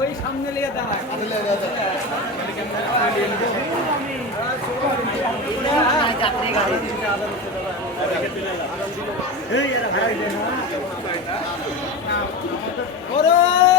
ওই সামনে লিয়ে দাঁড়ায় করো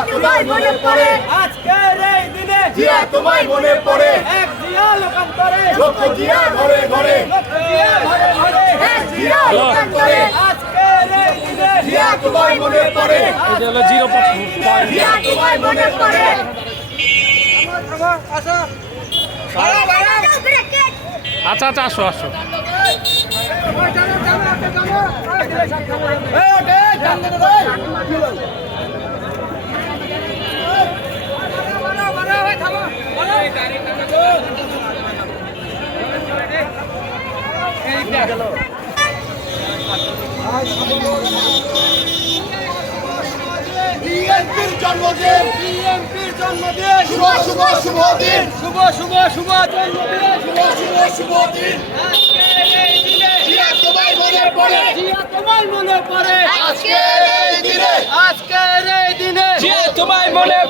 দিনে আজকের এই দিনে জিয়া তোমায় মনে পড়ে এক জিয়া লোকান্তরে লক্ষ জিয়া ঘরে ঘরে জিয়া ঘরে ঘরে এক জিয়া লোকান্তরে আজকের এই দিনে জিয়া তোমায় মনে পড়ে এটা হলো জিরো জিয়া তোমায় মনে পড়ে আচ্ছা আচ্ছা আসো আসো বিএনপির জন্মদিন। বিএনপির জন্মদিন। শুভ শুভ শুভ দিন। শুভ শুভ শুভ জন্মদিন। শুভ শুভ শুভ দিন। আজকের এই দিনে জিয়া তোমায় মনে পড়ে। মনে আজকের এই দিনে। আজকের এই দিনে মনে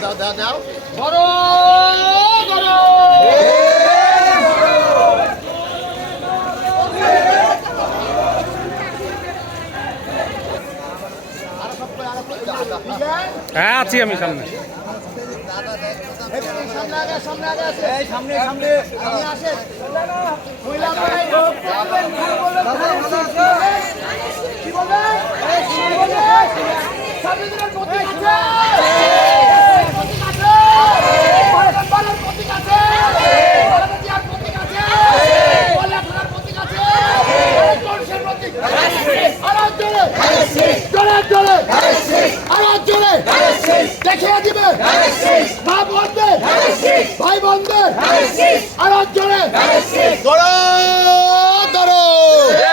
দাও দাও দাও গরু গরু হ্যাঁ আছি আমি সামনে। এই সামনে সামনে। দেখিয়ে দিবে। মা বন্ধে ভাই বন্ধে আর জোরে